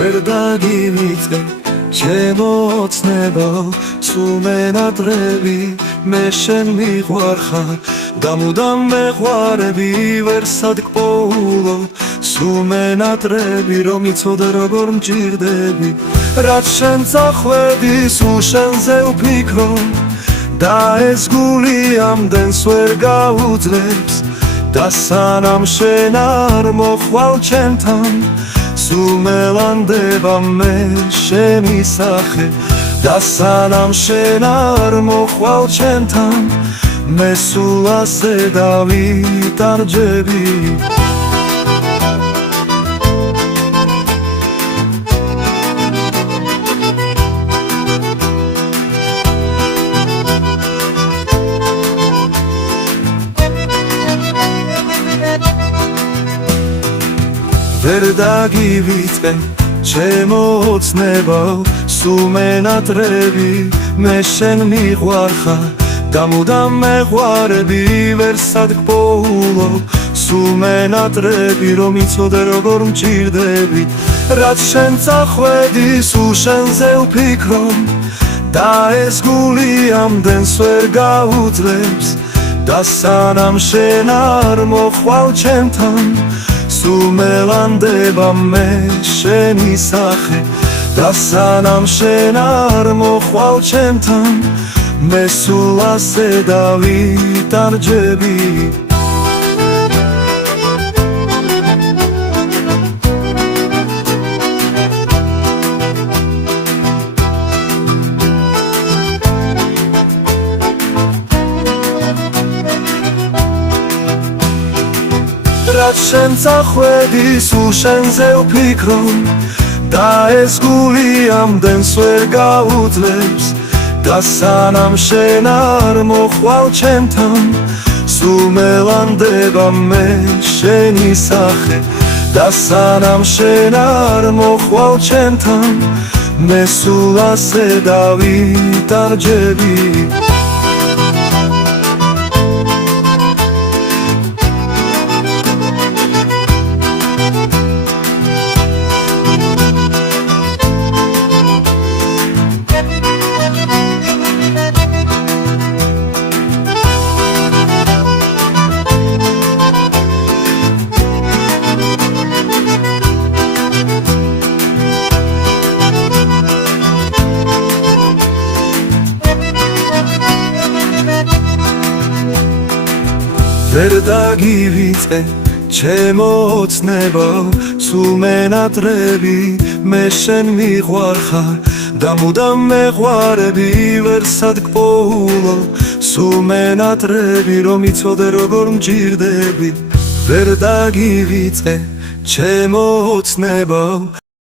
ვერ დაგივიწყე ჩემო ოცნებო სუმენატრები მე შენ მიყვარხარ და მუდამ მეყვარები ვერ სადკპოულო სუმენატრები რომ იცოდე როგორ მჭირდები რაც შენ წახვედი სულ შენზე ვფიქრო და ეს გული ამდენს ვერ გაუძლებს და სანამ შენ არ მოხვალ ჩემთან სულ მელანდება მე შენი სახე და სანამ შენ არ მოხვალ ჩემთან მე სულ ასე დავიტარჯები ვერ დაგივიწყე ჩემო ოცნებო სუმენატრები მე შენ მიყვარხარ და მუდამ მეყვარები ვერ სადკპოულო სუმენატრები რომ იცოდე როგორ მჭირდები რაც შენ წახვედი სულ შენზე ვფიქრო და ეს გული ამდენს ვერ გაუძლებს და სანამ შენ არ მოხვალ ჩემთან სულ მელანდება მე შენი სახე და სანამ შენ არ მოხვალ ჩემთან მე სულ ასე დავიტარჯები რაც შენ წახვედი სულ შენზე ვფიქრო და ეს გული ამდენს ვერ გაუძლებს და სანამ შენ არ მოხვალ ჩემთან სულ მელანდება მე შენი სახე და სანამ შენ არ მოხვალ ჩემთან მე სულ ასე დავიტარჯები ვერ დაგივიწყე ჩემო ოცნებო სუმენატრები მე შენ მიყვარხარ და მუდამ მეყვარები ვერ სადკპოულო სუმენატრები რომ იცოდე როგორ მჭირდები ვერ დაგივიწყე ჩემო ოცნებო